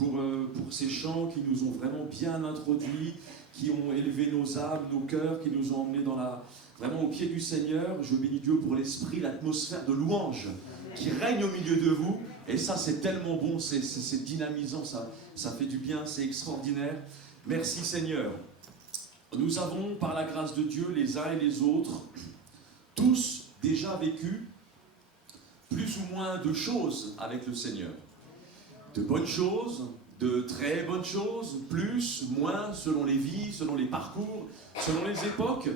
pour ces chants qui nous ont vraiment bien introduits, qui ont élevé nos âmes, nos cœurs, qui nous ont emmenés vraiment au pied du Seigneur. Je bénis Dieu pour l'esprit, l'atmosphère de louange qui règne au milieu de vous. Et ça, c'est tellement bon, c'est dynamisant, ça fait du bien, c'est extraordinaire. Merci Seigneur. Nous avons, par la grâce de Dieu, les uns et les autres, tous déjà vécu plus ou moins de choses avec le Seigneur. De bonnes choses, de très bonnes choses, plus, moins, selon les vies, selon les parcours, selon les époques.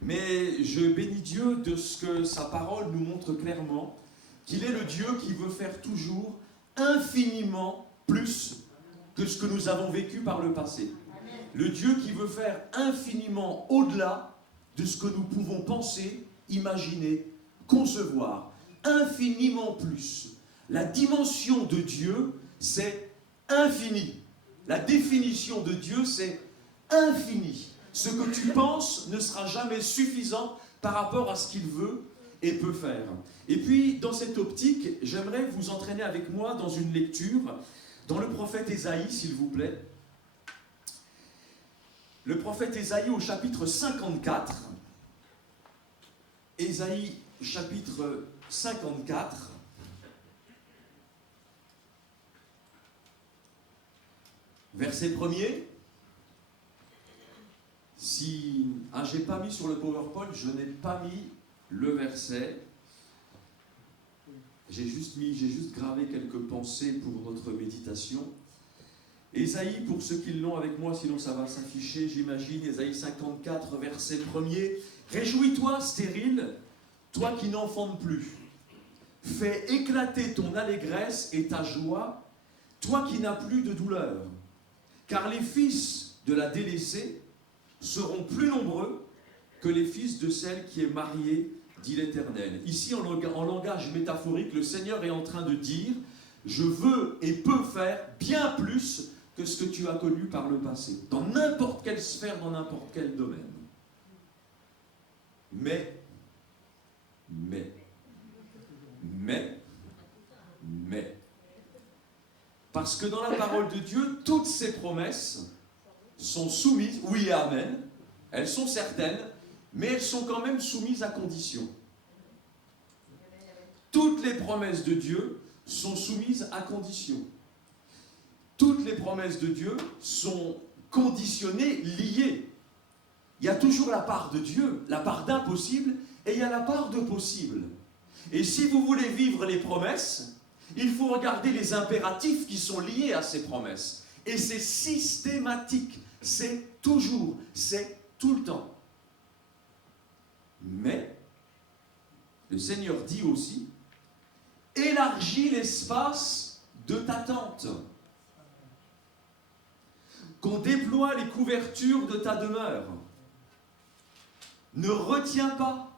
Mais je bénis Dieu de ce que sa parole nous montre clairement, qu'il est le Dieu qui veut faire toujours infiniment plus que ce que nous avons vécu par le passé. Le Dieu qui veut faire infiniment au-delà de ce que nous pouvons penser, imaginer, concevoir. Infiniment plus. La dimension de Dieu, c'est infini. La définition de Dieu, c'est infini. Ce que tu penses ne sera jamais suffisant par rapport à ce qu'il veut et peut faire. Et puis, dans cette optique, j'aimerais vous entraîner avec moi dans une lecture, dans le prophète Ésaïe, s'il vous plaît. Le prophète Ésaïe au chapitre 54. Ésaïe, chapitre 54. Verset 1er. J'ai pas mis sur le PowerPoint, je n'ai pas mis le verset. J'ai juste gravé quelques pensées pour notre méditation. Ésaïe, pour ceux qui l'ont avec moi, sinon ça va s'afficher, j'imagine, Ésaïe 54, verset 1er. Réjouis-toi, stérile, toi qui n'enfantes plus. Fais éclater ton allégresse et ta joie, toi qui n'as plus de douleur. Car les fils de la délaissée seront plus nombreux que les fils de celle qui est mariée, dit l'Éternel. Ici, en langage métaphorique, le Seigneur est en train de dire « Je veux et peux faire bien plus que ce que tu as connu par le passé, dans n'importe quelle sphère, dans n'importe quel domaine. » Mais, parce que dans la parole de Dieu, toutes ces promesses sont soumises, oui et amen, elles sont certaines, mais elles sont quand même soumises à condition. Toutes les promesses de Dieu sont soumises à condition. Toutes les promesses de Dieu sont conditionnées, liées. Il y a toujours la part de Dieu, la part d'impossible, et il y a la part de possible. Et si vous voulez vivre les promesses, il faut regarder les impératifs qui sont liés à ces promesses. Et c'est systématique, c'est toujours, c'est tout le temps. Mais, le Seigneur dit aussi, élargis l'espace de ta tente. Qu'on déploie les couvertures de ta demeure. Ne retiens pas.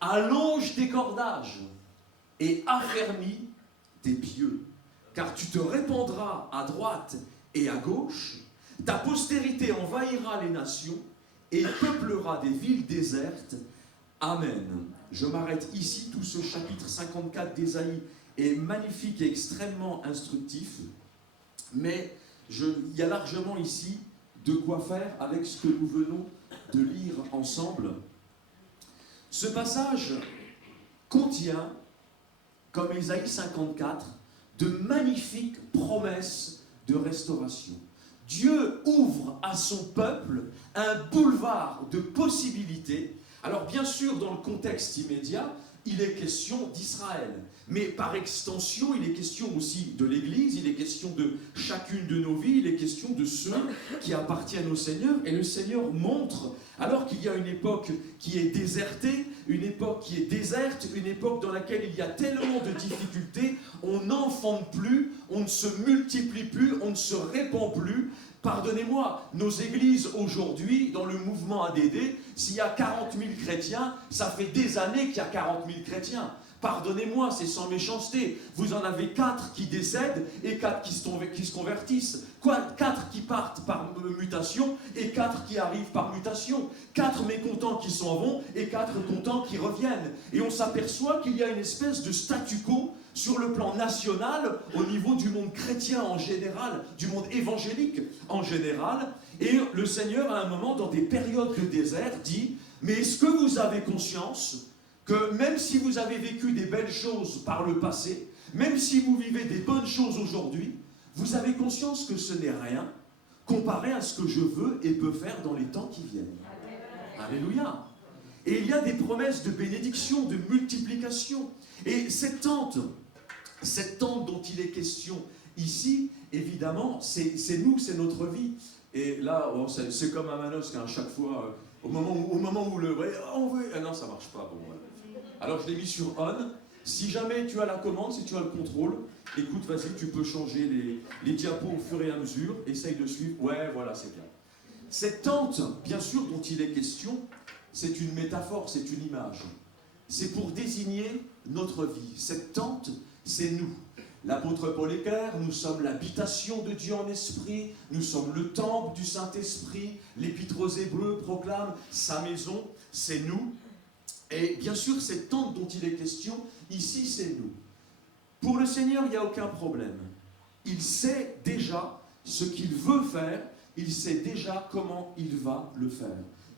Allonge tes cordages et affermis tes pieux, car tu te répandras à droite et à gauche, ta postérité envahira les nations et peuplera des villes désertes. Amen. Je m'arrête ici, tout ce chapitre 54 d'Ésaïe est magnifique et extrêmement instructif, mais il y a largement ici de quoi faire avec ce que nous venons de lire ensemble. Ce passage contient, comme Ésaïe 54, de magnifiques promesses de restauration. Dieu ouvre à son peuple un boulevard de possibilités. Alors bien sûr, dans le contexte immédiat, il est question d'Israël. Mais par extension, il est question aussi de l'Église, il est question de chacune de nos vies, il est question de ceux qui appartiennent au Seigneur. Et le Seigneur montre, alors qu'il y a une époque qui est désertée, une époque qui est déserte, une époque dans laquelle il y a tellement de difficultés, on n'enfante plus, on ne se multiplie plus, on ne se répand plus. Pardonnez-moi, nos églises aujourd'hui, dans le mouvement ADD, s'il y a 40 000 chrétiens, ça fait des années qu'il y a 40 000 chrétiens. Pardonnez-moi, c'est sans méchanceté. Vous en avez 4 qui décèdent et 4 qui se convertissent. 4 qui partent par mutation et 4 qui arrivent par mutation. 4 mécontents qui s'en vont et 4 contents qui reviennent. Et on s'aperçoit qu'il y a une espèce de statu quo sur le plan national, au niveau du monde chrétien en général, du monde évangélique en général. Et le Seigneur, à un moment, dans des périodes de désert, dit « Mais est-ce que vous avez conscience que même si vous avez vécu des belles choses par le passé, même si vous vivez des bonnes choses aujourd'hui, vous avez conscience que ce n'est rien comparé à ce que je veux et peux faire dans les temps qui viennent. » Alléluia. Et il y a des promesses de bénédiction, de multiplication. Et cette tente dont il est question ici, évidemment, c'est nous, c'est notre vie. Et là, oh, c'est comme à Manosque, à chaque fois, au moment où le... on veut, ah non, ça marche pas. Bon, voilà. Alors je l'ai mis sur on. Si jamais tu as la commande, si tu as le contrôle, écoute, vas-y, tu peux changer les diapos au fur et à mesure. Essaye de suivre. Ouais, voilà, c'est bien. Cette tente, bien sûr, dont il est question, c'est une métaphore, c'est une image. C'est pour désigner notre vie. Cette tente, c'est nous. L'apôtre Paul est clair, nous sommes l'habitation de Dieu en esprit, nous sommes le temple du Saint-Esprit, l'Épître aux Hébreux proclame sa maison, c'est nous. Et bien sûr, cette tente dont il est question, ici, c'est nous. Pour le Seigneur, il n'y a aucun problème. Il sait déjà ce qu'il veut faire, il sait déjà comment il va le faire.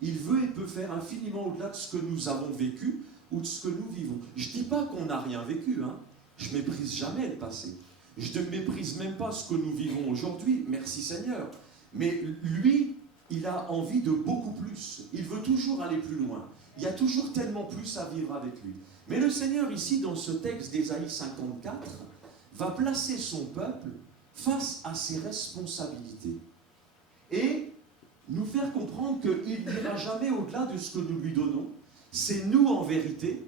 Il veut et peut faire infiniment au-delà de ce que nous avons vécu ou de ce que nous vivons. Je ne dis pas qu'on n'a rien vécu, hein. Je ne méprise jamais le passé. Je ne méprise même pas ce que nous vivons aujourd'hui, merci Seigneur. Mais lui, il a envie de beaucoup plus. Il veut toujours aller plus loin. Il y a toujours tellement plus à vivre avec lui. Mais le Seigneur, ici, dans ce texte d'Ésaïe 54, va placer son peuple face à ses responsabilités. Et nous faire comprendre qu'il n'ira jamais au-delà de ce que nous lui donnons. C'est nous, en vérité,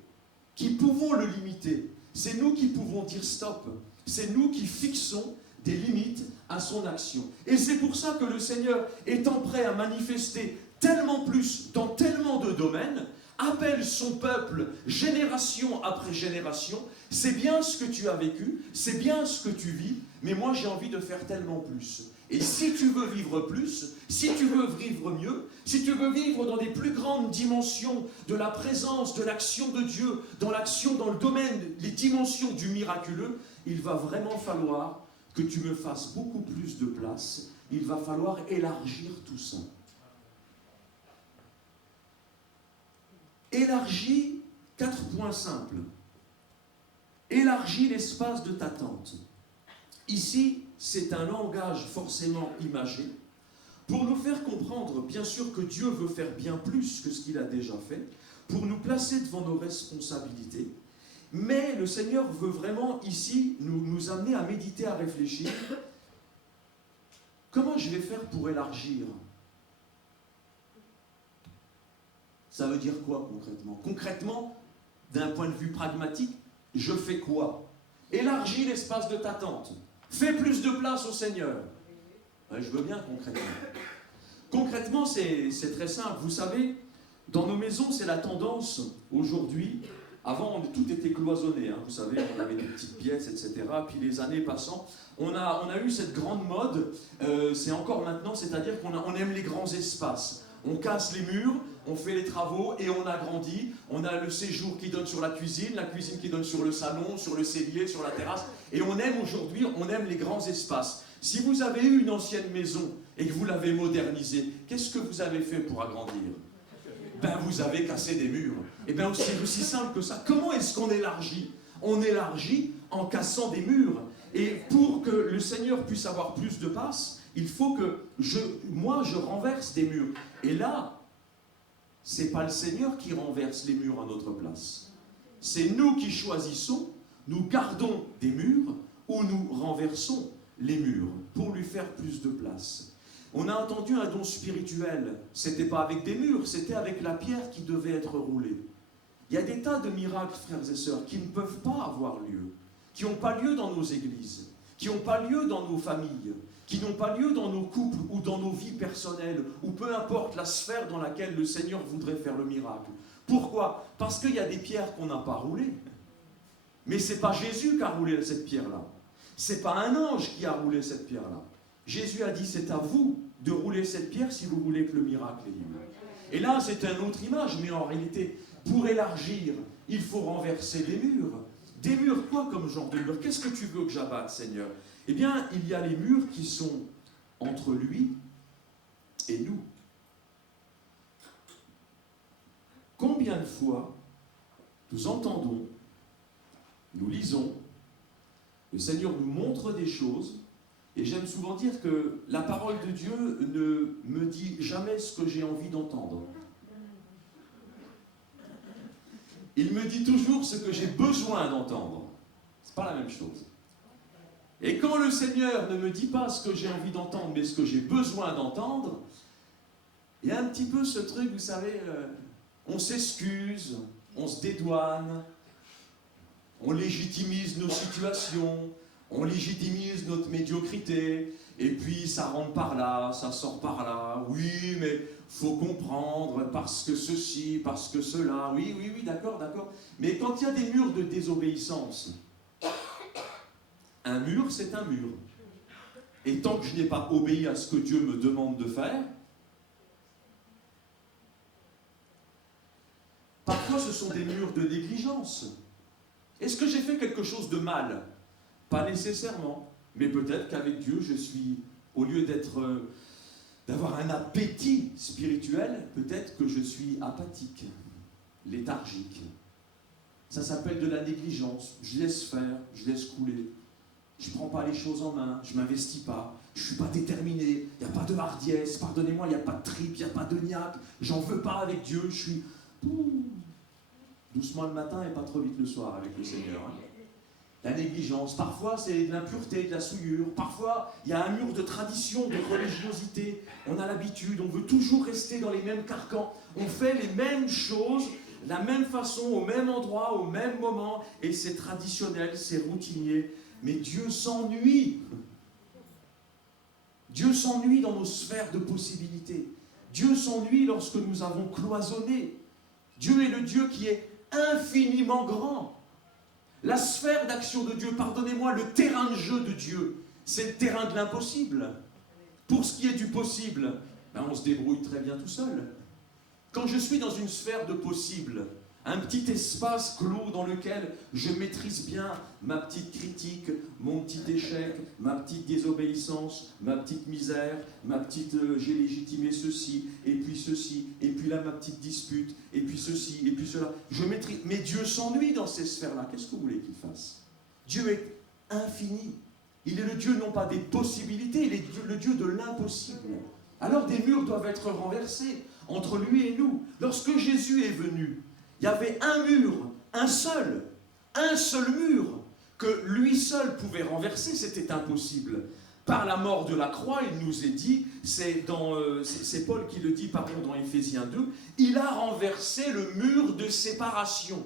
qui pouvons le limiter. C'est nous qui pouvons dire stop. C'est nous qui fixons des limites à son action. Et c'est pour ça que le Seigneur, étant prêt à manifester tellement plus dans tellement de domaines, appelle son peuple génération après génération. C'est bien ce que tu as vécu, c'est bien ce que tu vis, mais moi j'ai envie de faire tellement plus. Et si tu veux vivre plus, si tu veux vivre mieux, si tu veux vivre dans des plus grandes dimensions de la présence, de l'action de Dieu, dans l'action, dans le domaine, les dimensions du miraculeux, il va vraiment falloir que tu me fasses beaucoup plus de place. Il va falloir élargir tout ça. Élargis, 4 points simples. Élargis l'espace de ta tente. Ici, c'est un langage forcément imagé, pour nous faire comprendre, bien sûr, que Dieu veut faire bien plus que ce qu'il a déjà fait, pour nous placer devant nos responsabilités, mais le Seigneur veut vraiment ici nous amener à méditer, à réfléchir. Comment je vais faire pour élargir ? Ça veut dire quoi concrètement ? Concrètement, d'un point de vue pragmatique, je fais quoi ? Élargis l'espace de ta tente. Fais plus de place au Seigneur. Ouais, je veux bien concrètement. Concrètement, c'est très simple. Vous savez, dans nos maisons, c'est la tendance aujourd'hui. Avant, tout était cloisonné. Hein, vous savez, on avait des petites pièces, etc. Puis les années passant, on a eu cette grande mode. C'est encore maintenant, c'est-à-dire qu'on aime les grands espaces. On casse les murs, on fait les travaux et on agrandit. On a le séjour qui donne sur la cuisine qui donne sur le salon, sur le cellier, sur la terrasse. Et on aime aujourd'hui, on aime les grands espaces. Si vous avez eu une ancienne maison et que vous l'avez modernisée, qu'est-ce que vous avez fait pour agrandir ? Ben vous avez cassé des murs. Et bien c'est aussi simple que ça. Comment est-ce qu'on élargit ? On élargit en cassant des murs. Et pour que le Seigneur puisse avoir plus de place, il faut que je renverse des murs. Et là, c'est pas le Seigneur qui renverse les murs à notre place. C'est nous qui choisissons, nous gardons des murs ou nous renversons les murs pour lui faire plus de place. On a entendu un don spirituel. C'était pas avec des murs, c'était avec la pierre qui devait être roulée. Il y a des tas de miracles, frères et sœurs, qui ne peuvent pas avoir lieu, qui n'ont pas lieu dans nos églises, qui n'ont pas lieu dans nos familles, qui n'ont pas lieu dans nos couples ou dans nos vies personnelles, ou peu importe la sphère dans laquelle le Seigneur voudrait faire le miracle. Pourquoi ? Parce qu'il y a des pierres qu'on n'a pas roulées. Mais ce n'est pas Jésus qui a roulé cette pierre-là. Ce n'est pas un ange qui a roulé cette pierre-là. Jésus a dit, c'est à vous de rouler cette pierre si vous voulez que le miracle ait lieu. Et là, c'est une autre image, mais en réalité, pour élargir, il faut renverser des murs. Des murs, quoi comme genre de murs? Qu'est-ce que tu veux que j'abatte, Seigneur? Eh bien, il y a les murs qui sont entre lui et nous. Combien de fois nous entendons, nous lisons, le Seigneur nous montre des choses, et j'aime souvent dire que la parole de Dieu ne me dit jamais ce que j'ai envie d'entendre. Il me dit toujours ce que j'ai besoin d'entendre. C'est pas la même chose. Et quand le Seigneur ne me dit pas ce que j'ai envie d'entendre, mais ce que j'ai besoin d'entendre, il y a un petit peu ce truc, vous savez, on s'excuse, on se dédouane, on légitimise nos situations, on légitimise notre médiocrité, et puis ça rentre par là, ça sort par là, oui, mais faut comprendre, parce que ceci, parce que cela, oui, d'accord. Mais quand il y a des murs de désobéissance, un mur, c'est un mur. Et tant que je n'ai pas obéi à ce que Dieu me demande de faire, parfois ce sont des murs de négligence. Est-ce que j'ai fait quelque chose de mal? Pas nécessairement, mais peut-être qu'avec Dieu, je suis, au lieu d'avoir un appétit spirituel, peut-être que je suis apathique, léthargique. Ça s'appelle de la négligence. Je laisse faire, je laisse couler. Je ne prends pas les choses en main, je ne m'investis pas, je ne suis pas déterminé, il n'y a pas de hardiesse, pardonnez-moi, il n'y a pas de trip, il n'y a pas de niaque, j'en veux pas avec Dieu, je suis doucement le matin et pas trop vite le soir avec le Seigneur. Hein. La négligence, parfois c'est de l'impureté, de la souillure, parfois il y a un mur de tradition, de religiosité, on a l'habitude, on veut toujours rester dans les mêmes carcans, on fait les mêmes choses, de la même façon, au même endroit, au même moment, et c'est traditionnel, c'est routinier. Mais Dieu s'ennuie. Dieu s'ennuie dans nos sphères de possibilités. Dieu s'ennuie lorsque nous avons cloisonné. Dieu est le Dieu qui est infiniment grand. La sphère d'action de Dieu, pardonnez-moi, le terrain de jeu de Dieu, c'est le terrain de l'impossible. Pour ce qui est du possible, on se débrouille très bien tout seul. Quand je suis dans une sphère de possible, un petit espace clos dans lequel je maîtrise bien ma petite critique, mon petit échec, ma petite désobéissance, ma petite misère, ma petite j'ai légitimé ceci, et puis là ma petite dispute, et puis ceci, et puis cela. Je maîtrise. Mais Dieu s'ennuie dans ces sphères-là. Qu'est-ce que vous voulez qu'il fasse? Dieu est infini. Il est le Dieu non pas des possibilités, il est le Dieu de l'impossible. Alors des murs doivent être renversés entre lui et nous. Lorsque Jésus est venu, il y avait un mur, un seul mur, que lui seul pouvait renverser, c'était impossible. Par la mort de la croix, il nous est dit, c'est Paul qui le dit, dans Éphésiens 2, il a renversé le mur de séparation.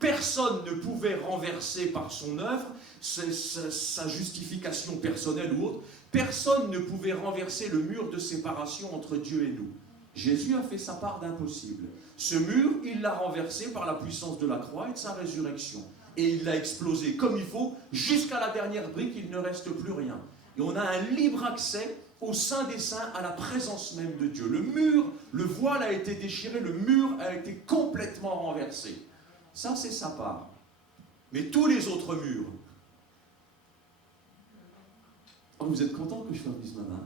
Personne ne pouvait renverser par son œuvre, sa justification personnelle ou autre, personne ne pouvait renverser le mur de séparation entre Dieu et nous. Jésus a fait sa part d'impossible. Ce mur, il l'a renversé par la puissance de la croix et de sa résurrection. Et il l'a explosé comme il faut, jusqu'à la dernière brique, il ne reste plus rien. Et on a un libre accès au sein des saints, à la présence même de Dieu. Le mur, le voile a été déchiré, le mur a été complètement renversé. Ça, c'est sa part. Mais tous les autres murs... Oh, vous êtes contents que je fasse ce matin?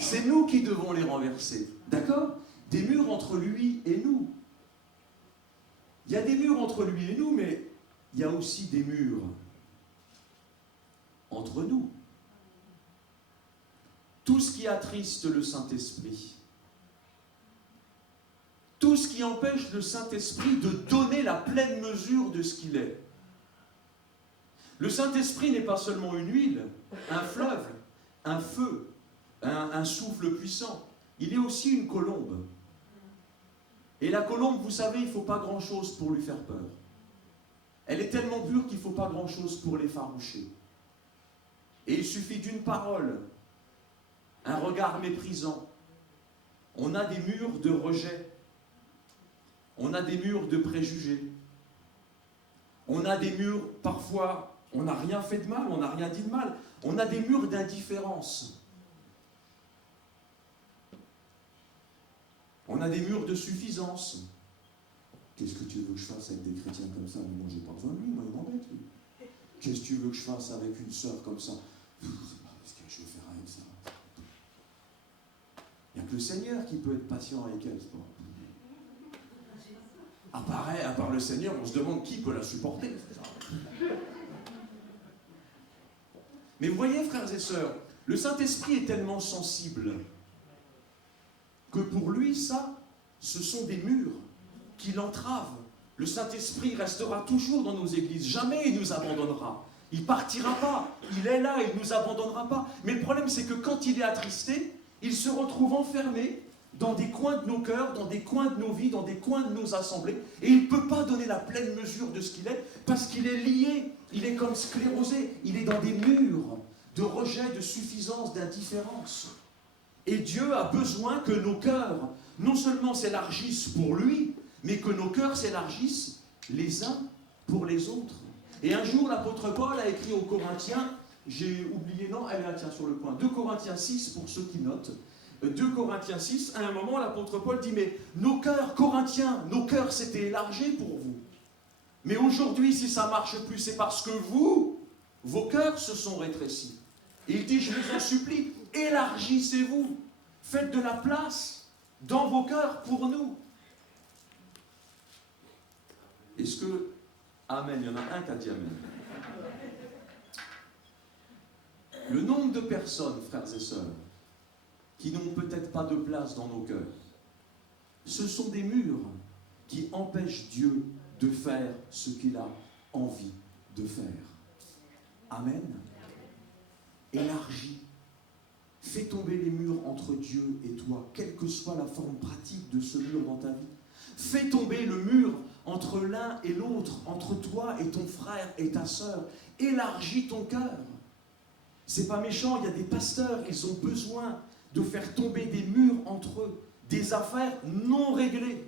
C'est nous qui devons les renverser. D'accord? Des murs entre lui et nous. Il y a des murs entre lui et nous, mais il y a aussi des murs entre nous. Tout ce qui attriste le Saint-Esprit, tout ce qui empêche le Saint-Esprit de donner la pleine mesure de ce qu'il est. Le Saint-Esprit n'est pas seulement une huile, un fleuve, un feu, un souffle puissant. Il est aussi une colombe. Et la colombe, vous savez, il ne faut pas grand-chose pour lui faire peur. Elle est tellement pure qu'il ne faut pas grand-chose pour l'effaroucher. Et il suffit d'une parole, un regard méprisant. On a des murs de rejet. On a des murs de préjugés. On a des murs, parfois, on n'a rien fait de mal, on n'a rien dit de mal. On a des murs d'indifférence. On a des murs de suffisance. Qu'est-ce que tu veux que je fasse avec des chrétiens comme ça? Mais moi, j'ai pas besoin de lui, moi, il m'embête, lui. Qu'est-ce que tu veux que je fasse avec une sœur comme ça? Qu'est-ce que je vais faire avec ça? Il n'y a que le Seigneur qui peut être patient avec elle, c'est pas. À part le Seigneur, on se demande qui peut la supporter. Mais vous voyez, frères et sœurs, le Saint-Esprit est tellement sensible que pour lui, ça, ce sont des murs qui l'entravent. Le Saint-Esprit restera toujours dans nos églises. Jamais il nous abandonnera. Il ne partira pas. Il est là, il ne nous abandonnera pas. Mais le problème, c'est que quand il est attristé, il se retrouve enfermé dans des coins de nos cœurs, dans des coins de nos vies, dans des coins de nos assemblées. Et il ne peut pas donner la pleine mesure de ce qu'il est, parce qu'il est lié. Il est comme sclérosé. Il est dans des murs de rejet, de suffisance, d'indifférence. Et Dieu a besoin que nos cœurs, non seulement s'élargissent pour lui, mais que nos cœurs s'élargissent les uns pour les autres. Et un jour, l'apôtre Paul a écrit aux Corinthiens, j'ai oublié, non, elle est là, tiens, sur le point, 2 Corinthiens 6, pour ceux qui notent. 2 Corinthiens 6, à un moment, l'apôtre Paul dit, mais nos cœurs corinthiens, nos cœurs s'étaient élargis pour vous. Mais aujourd'hui, si ça ne marche plus, c'est parce que vous, vos cœurs se sont rétrécis. Et il dit, je vous en supplie, élargissez-vous. Faites de la place dans vos cœurs pour nous. Est-ce que... Amen, il y en a un qui a dit Amen. Le nombre de personnes, frères et sœurs, qui n'ont peut-être pas de place dans nos cœurs, ce sont des murs qui empêchent Dieu de faire ce qu'il a envie de faire. Amen. Élargis. Fais tomber les murs entre Dieu et toi, quelle que soit la forme pratique de ce mur dans ta vie. Fais tomber le mur entre l'un et l'autre, entre toi et ton frère et ta sœur. Élargis ton cœur. C'est pas méchant, il y a des pasteurs, ils ont besoin de faire tomber des murs entre eux, des affaires non réglées.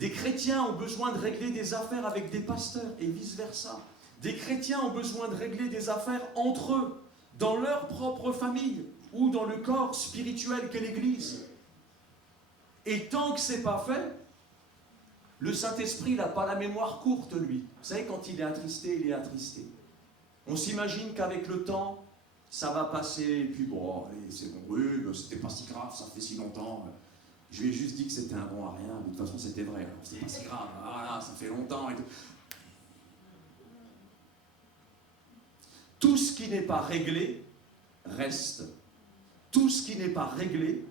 Des chrétiens ont besoin de régler des affaires avec des pasteurs et vice-versa. Des chrétiens ont besoin de régler des affaires entre eux, dans leur propre famille ou dans le corps spirituel qu'est l'Église. Et tant que ce n'est pas fait, le Saint-Esprit n'a pas la mémoire courte, lui. Vous savez, quand il est attristé, il est attristé. On s'imagine qu'avec le temps, ça va passer, et puis bon, allez, c'est bon, oui, c'était pas si grave, ça fait si longtemps. Je lui ai juste dit que c'était un bon à rien, mais de toute façon c'était vrai, alors c'était pas si grave, voilà, ça fait longtemps et tout. Tout ce qui n'est pas réglé reste. Tout ce qui n'est pas réglé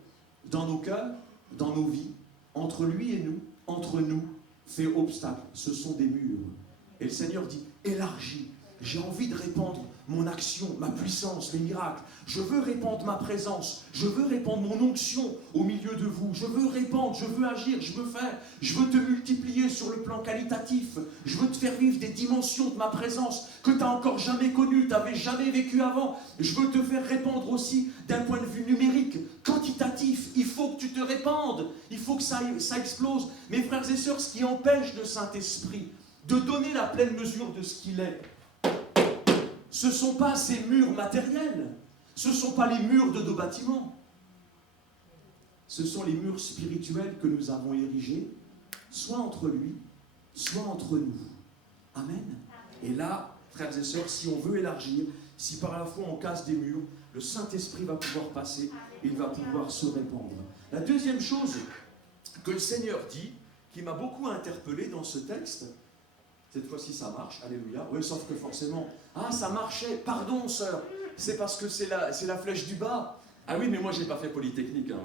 dans nos cœurs, dans nos vies, entre lui et nous, entre nous, fait obstacle. Ce sont des murs. Et le Seigneur dit, élargis. J'ai envie de répandre mon action, ma puissance, les miracles. Je veux répandre ma présence. Je veux répandre mon onction au milieu de vous. Je veux répandre, je veux agir, je veux faire. Je veux te multiplier sur le plan qualitatif. Je veux te faire vivre des dimensions de ma présence que tu n'as encore jamais connues, tu n'avais jamais vécu avant. Je veux te faire répandre aussi d'un point de vue numérique, quantitatif. Il faut que tu te répandes. Il faut que ça explose. Mes frères et sœurs, ce qui empêche le Saint-Esprit de donner la pleine mesure de ce qu'il est, ce ne sont pas ces murs matériels, ce ne sont pas les murs de nos bâtiments. Ce sont les murs spirituels que nous avons érigés, soit entre lui, soit entre nous. Amen. Et là, frères et sœurs, si on veut élargir, si par la foi on casse des murs, le Saint-Esprit va pouvoir passer, il va pouvoir se répandre. La deuxième chose que le Seigneur dit, qui m'a beaucoup interpellé dans ce texte, cette fois-ci ça marche, alléluia. Oui, sauf que forcément, ah ça marchait, pardon sœur, c'est parce que c'est la flèche du bas. Ah oui, mais moi j'ai pas fait Polytechnique. Hein.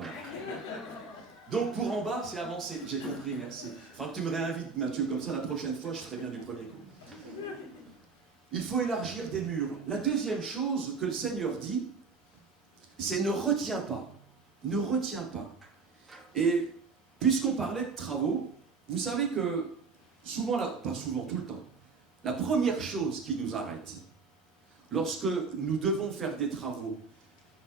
Donc pour en bas, c'est avancé. J'ai compris, merci. Enfin, tu me réinvites, Mathieu, comme ça la prochaine fois, je ferai bien du premier coup. Il faut élargir des murs. La deuxième chose que le Seigneur dit, c'est ne retiens pas. Ne retiens pas. Et puisqu'on parlait de travaux, vous savez que souvent, pas souvent, tout le temps, la première chose qui nous arrête, lorsque nous devons faire des travaux,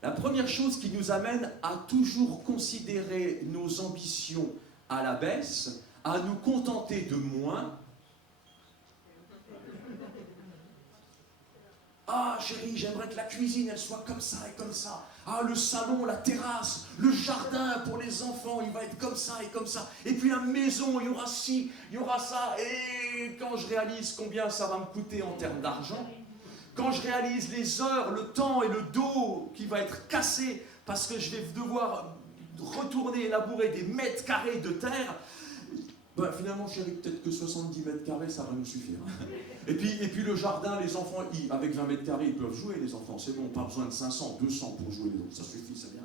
la première chose qui nous amène à toujours considérer nos ambitions à la baisse, à nous contenter de moins. Ah chérie, j'aimerais que la cuisine elle soit comme ça et comme ça. Ah, le salon, la terrasse, le jardin pour les enfants, il va être comme ça et comme ça. Et puis la maison, il y aura ci, il y aura ça. Et quand je réalise combien ça va me coûter en termes d'argent, quand je réalise les heures, le temps et le dos qui va être cassé parce que je vais devoir retourner et labourer des mètres carrés de terre, ben finalement, chérie, peut-être que 70 mètres carrés, ça va nous suffire. Et puis le jardin, les enfants, avec 20 mètres carrés, ils peuvent jouer, les enfants. C'est bon, pas besoin de 500, 200 pour jouer. Ça suffit, c'est bien.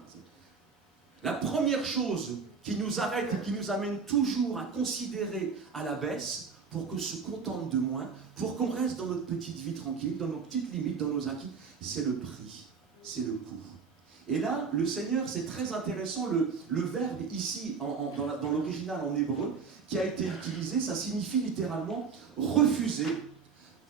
La première chose qui nous arrête et qui nous amène toujours à considérer à la baisse, pour qu'on se contente de moins, pour qu'on reste dans notre petite vie tranquille, dans nos petites limites, dans nos acquis, c'est le prix, c'est le coût. Et là, le Seigneur, c'est très intéressant, le verbe ici, dans l'original en hébreu, qui a été utilisé, ça signifie littéralement refuser,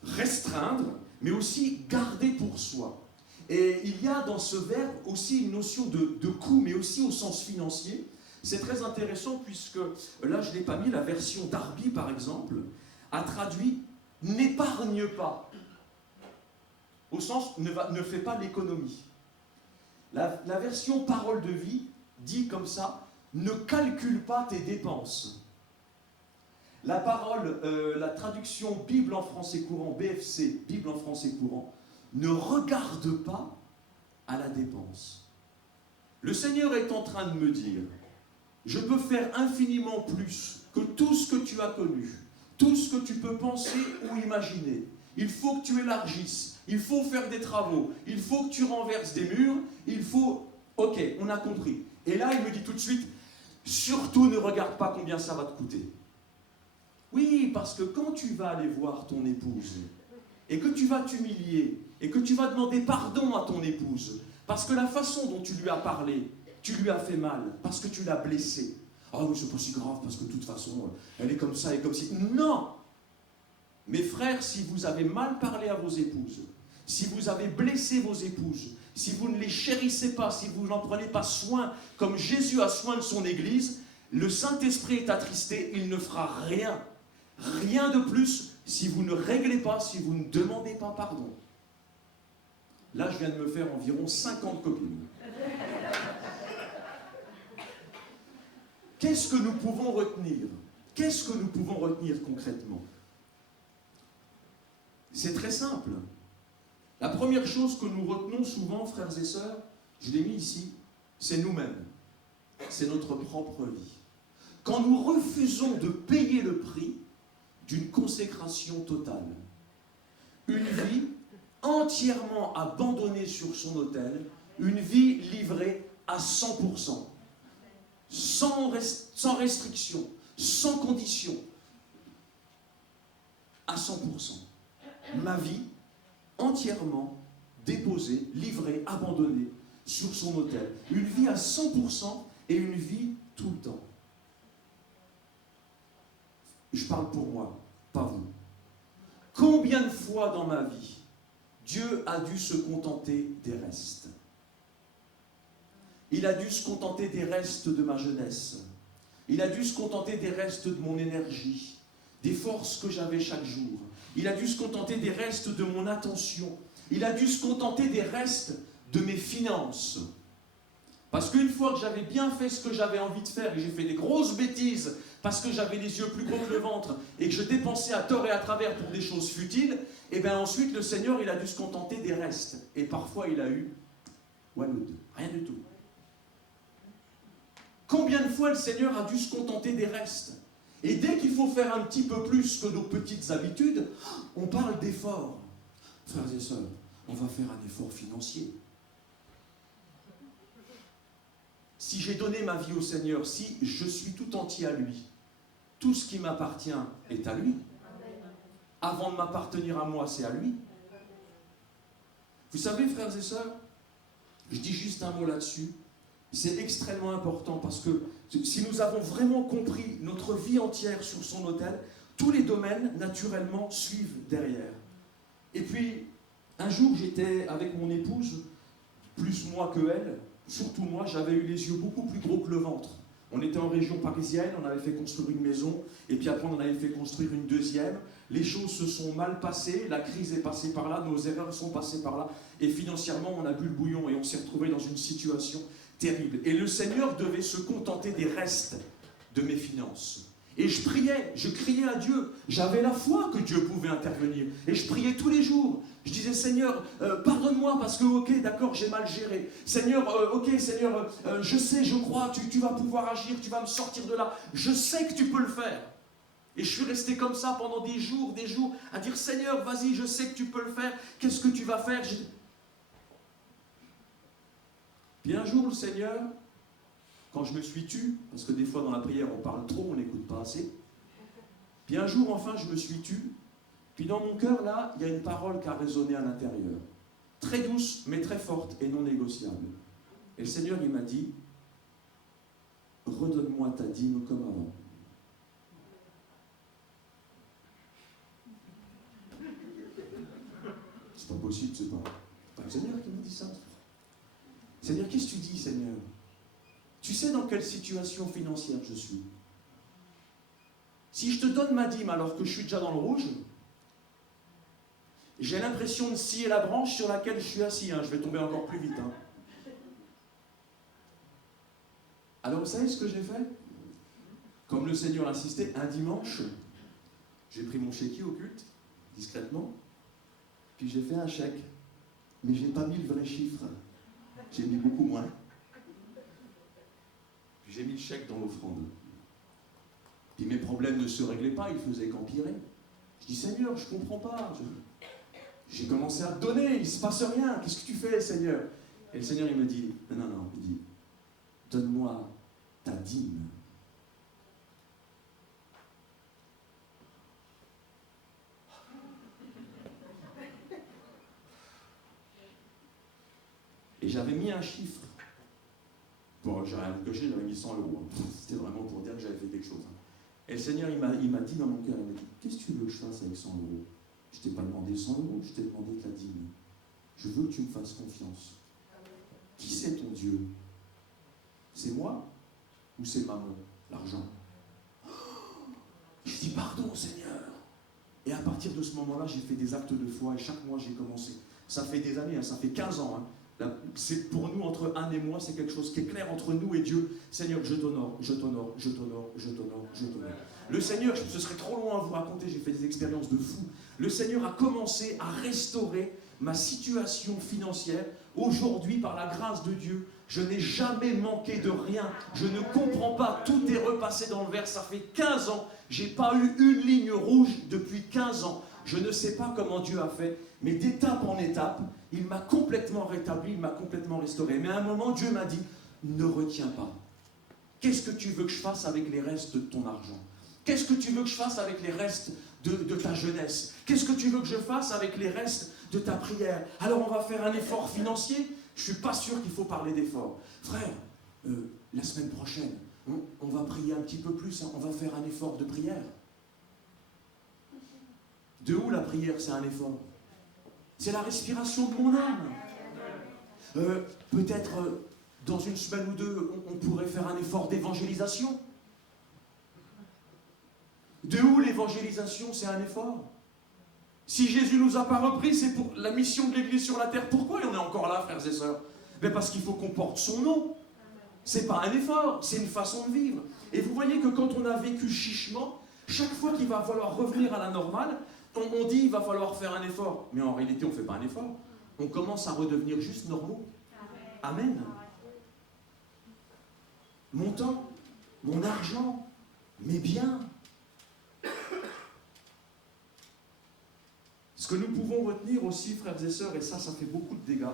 restreindre, mais aussi garder pour soi. Et il y a dans ce verbe aussi une notion de coût, mais aussi au sens financier. C'est très intéressant puisque, là je ne l'ai pas mis, la version Darby par exemple, a traduit « n'épargne pas », au sens « ne fais pas l'économie ». La version Parole de vie dit comme ça « ne calcule pas tes dépenses ». La traduction Bible en français courant, BFC, Bible en français courant, ne regarde pas à la dépense. Le Seigneur est en train de me dire, je peux faire infiniment plus que tout ce que tu as connu, tout ce que tu peux penser ou imaginer. Il faut que tu élargisses, il faut faire des travaux, il faut que tu renverses des murs, il faut... Ok, on a compris. Et là, il me dit tout de suite, surtout ne regarde pas combien ça va te coûter. Oui, parce que quand tu vas aller voir ton épouse, et que tu vas t'humilier, et que tu vas demander pardon à ton épouse, parce que la façon dont tu lui as parlé, tu lui as fait mal, parce que tu l'as blessée. Ah oui, c'est pas si grave, parce que de toute façon, elle est comme ça et comme ci. Non! Mes frères, si vous avez mal parlé à vos épouses, si vous avez blessé vos épouses, si vous ne les chérissez pas, si vous n'en prenez pas soin, comme Jésus a soin de son Église, le Saint-Esprit est attristé, il ne fera rien. Rien de plus si vous ne réglez pas, si vous ne demandez pas pardon. Là, je viens de me faire environ 50 copines. Qu'est-ce que nous pouvons retenir? Qu'est-ce que nous pouvons retenir concrètement? C'est très simple. La première chose que nous retenons souvent, frères et sœurs, je l'ai mis ici, c'est nous-mêmes. C'est notre propre vie. Quand nous refusons de payer le prix d'une consécration totale, une vie entièrement abandonnée sur son autel, une vie livrée à 100%, sans restriction, sans condition, à 100%. Ma vie entièrement déposée, livrée, abandonnée sur son autel. Une vie à 100% et une vie tout le temps. Je parle pour moi, pas vous. Combien de fois dans ma vie, Dieu a dû se contenter des restes? Il a dû se contenter des restes de ma jeunesse. Il a dû se contenter des restes de mon énergie, des forces que j'avais chaque jour. Il a dû se contenter des restes de mon attention. Il a dû se contenter des restes de mes finances. Parce qu'une fois que j'avais bien fait ce que j'avais envie de faire et j'ai fait des grosses bêtises parce que j'avais les yeux plus gros que le ventre et que je dépensais à tort et à travers pour des choses futiles, et bien ensuite le Seigneur il a dû se contenter des restes. Et parfois il a eu Waloud, rien du tout. Combien de fois le Seigneur a dû se contenter des restes? Et dès qu'il faut faire un petit peu plus que nos petites habitudes, on parle d'effort. Frères et sœurs, on va faire un effort financier. Si j'ai donné ma vie au Seigneur, si je suis tout entier à lui, tout ce qui m'appartient est à lui. Avant de m'appartenir à moi, c'est à lui. Vous savez, frères et sœurs, je dis juste un mot là-dessus, c'est extrêmement important parce que si nous avons vraiment compris notre vie entière sur son autel, tous les domaines, naturellement, suivent derrière. Et puis, un jour, j'étais avec mon épouse, plus moi que elle, surtout moi, j'avais eu les yeux beaucoup plus gros que le ventre. On était en région parisienne, on avait fait construire une maison, et puis après on en avait fait construire une deuxième. Les choses se sont mal passées, la crise est passée par là, nos erreurs sont passées par là, et financièrement on a bu le bouillon et on s'est retrouvé dans une situation terrible. Et le Seigneur devait se contenter des restes de mes finances. Et je priais, je criais à Dieu. J'avais la foi que Dieu pouvait intervenir. Et je priais tous les jours. Je disais, Seigneur, pardonne-moi parce que, ok, d'accord, j'ai mal géré. Seigneur, ok, Seigneur, je sais, je crois, tu vas pouvoir agir, tu vas me sortir de là. Je sais que tu peux le faire. Et je suis resté comme ça pendant des jours, à dire, Seigneur, vas-y, je sais que tu peux le faire. Qu'est-ce que tu vas faire? Puis un jour, le Seigneur, quand je me suis tu, parce que des fois dans la prière on parle trop, on n'écoute pas assez, puis un jour enfin je me suis tu, puis dans mon cœur là, il y a une parole qui a résonné à l'intérieur, très douce mais très forte et non négociable. Et le Seigneur il m'a dit, redonne-moi ta dîme comme avant. C'est pas possible, c'est pas le Seigneur qui m'a dit ça. Seigneur, qu'est-ce que tu dis, Seigneur? Tu sais dans quelle situation financière je suis? Si je te donne ma dîme alors que je suis déjà dans le rouge, j'ai l'impression de scier la branche sur laquelle je suis assis. Je vais tomber encore plus vite. Alors vous savez ce que j'ai fait? Comme le Seigneur insistait, un dimanche, j'ai pris mon chéquier au culte, discrètement, puis j'ai fait un chèque. Mais j'ai pas mis le vrai chiffre. J'ai mis beaucoup moins. J'ai mis le chèque dans l'offrande. Puis mes problèmes ne se réglaient pas, ils faisaient qu'empirer. Je dis, Seigneur, je ne comprends pas. J'ai commencé à te donner, il ne se passe rien. Qu'est-ce que tu fais, Seigneur? Et le Seigneur, il me dit, non, il dit, donne-moi ta dîme. Et j'avais mis un chiffre. Bon, j'ai rien coché, j'avais mis 100 euros. C'était vraiment pour dire que j'avais fait quelque chose. Et le Seigneur, il m'a dit dans mon cœur, il m'a dit, qu'est-ce que tu veux que je fasse avec 100 euros? Je t'ai pas demandé 100 euros, je t'ai demandé ta dîme. Je veux que tu me fasses confiance. Qui c'est ton Dieu? C'est moi ou c'est maman, l'argent? Je dis pardon, Seigneur. Et à partir de ce moment-là, j'ai fait des actes de foi et chaque mois j'ai commencé. Ça fait des années, ça fait 15 ans. C'est pour nous, entre Anne et moi, c'est quelque chose qui est clair entre nous et Dieu. Seigneur, je t'honore, je t'honore, je t'honore, je t'honore, je t'honore. Le Seigneur, ce serait trop loin à vous raconter, j'ai fait des expériences de fou. Le Seigneur a commencé à restaurer ma situation financière. Aujourd'hui, par la grâce de Dieu, je n'ai jamais manqué de rien. Je ne comprends pas, tout est repassé dans le vert. Ça fait 15 ans, je n'ai pas eu une ligne rouge depuis 15 ans. Je ne sais pas comment Dieu a fait, mais d'étape en étape, il m'a complètement rétabli, il m'a complètement restauré. Mais à un moment, Dieu m'a dit, ne retiens pas. Qu'est-ce que tu veux que je fasse avec les restes de ton argent? Qu'est-ce que tu veux que je fasse avec les restes de ta jeunesse? Qu'est-ce que tu veux que je fasse avec les restes de ta prière? Alors on va faire un effort financier? Je ne suis pas sûr qu'il faut parler d'effort. Frère, la semaine prochaine, on va prier un petit peu plus, on va faire un effort de prière. De où la prière, c'est un effort? C'est la respiration de mon âme. Peut-être dans une semaine ou deux, on pourrait faire un effort d'évangélisation. De où l'évangélisation, c'est un effort? Si Jésus ne nous a pas repris, c'est pour la mission de l'Église sur la terre. Pourquoi on est encore là, frères et sœurs? Mais parce qu'il faut qu'on porte son nom. C'est pas un effort, c'est une façon de vivre. Et vous voyez que quand on a vécu chichement, chaque fois qu'il va falloir revenir à la normale, on dit il va falloir faire un effort. Mais en réalité, on ne fait pas un effort. On commence à redevenir juste normaux. Amen. Mon temps, mon argent, mes biens. Ce que nous pouvons retenir aussi, frères et sœurs, et ça fait beaucoup de dégâts,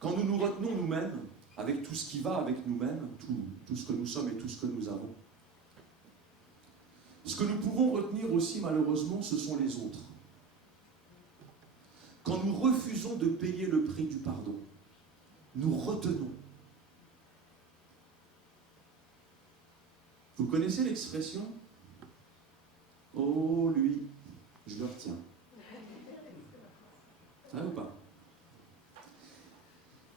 quand nous nous retenons nous-mêmes, avec tout ce qui va avec nous-mêmes, tout ce que nous sommes et tout ce que nous avons, ce que nous pouvons retenir aussi, malheureusement, ce sont les autres. Quand nous refusons de payer le prix du pardon, nous retenons. Vous connaissez l'expression « Oh, lui, je le retiens ». Hein ou pas?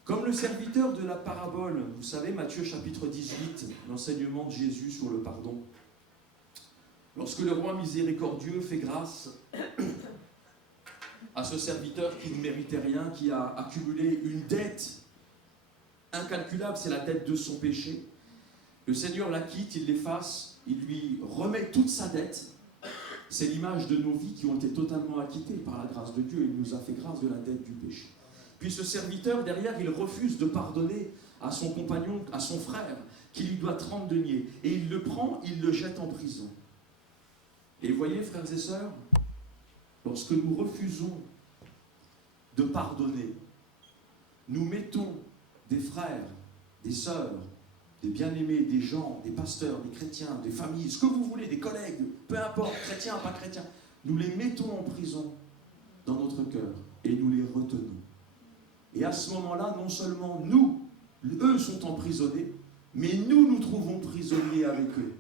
Comme le serviteur de la parabole, vous savez, Matthieu chapitre 18, l'enseignement de Jésus sur le pardon. Lorsque le roi miséricordieux fait grâce à ce serviteur qui ne méritait rien, qui a accumulé une dette incalculable, c'est la dette de son péché, le Seigneur la quitte, il l'efface, il lui remet toute sa dette. C'est l'image de nos vies qui ont été totalement acquittées par la grâce de Dieu. Il nous a fait grâce de la dette du péché. Puis ce serviteur, derrière, il refuse de pardonner à son compagnon, à son frère, qui lui doit 30 deniers. Et il le prend, il le jette en prison. Et vous voyez, frères et sœurs, lorsque nous refusons de pardonner, nous mettons des frères, des sœurs, des bien-aimés, des gens, des pasteurs, des chrétiens, des familles, ce que vous voulez, des collègues, peu importe, chrétiens, pas chrétiens, nous les mettons en prison dans notre cœur et nous les retenons. Et à ce moment-là, non seulement nous, eux sont emprisonnés, mais nous trouvons prisonniers avec eux.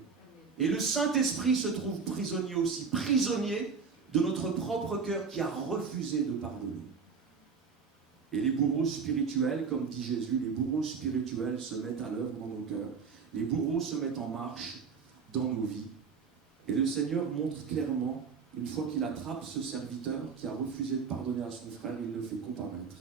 Et le Saint-Esprit se trouve prisonnier aussi, prisonnier de notre propre cœur qui a refusé de pardonner. Et les bourreaux spirituels, comme dit Jésus, les bourreaux spirituels se mettent à l'œuvre dans nos cœurs. Les bourreaux se mettent en marche dans nos vies. Et le Seigneur montre clairement, une fois qu'il attrape ce serviteur qui a refusé de pardonner à son frère, il le fait comparaître.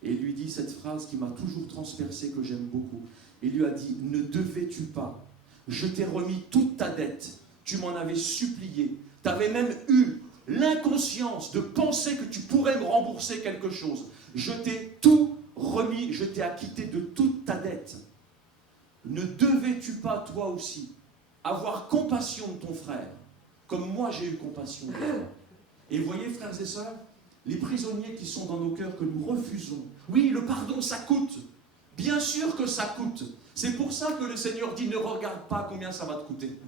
Et il lui dit cette phrase qui m'a toujours transpercé, que j'aime beaucoup. Il lui a dit, « Ne devais-tu pas? Je t'ai remis toute ta dette. Tu m'en avais supplié. Tu avais même eu l'inconscience de penser que tu pourrais me rembourser quelque chose. Je t'ai tout remis, je t'ai acquitté de toute ta dette. Ne devais-tu pas, toi aussi, avoir compassion de ton frère, comme moi j'ai eu compassion de toi ?» Et vous voyez, frères et sœurs, les prisonniers qui sont dans nos cœurs, que nous refusons. Oui, le pardon, ça coûte. Bien sûr que ça coûte. C'est pour ça que le Seigneur dit, ne regarde pas combien ça va te coûter.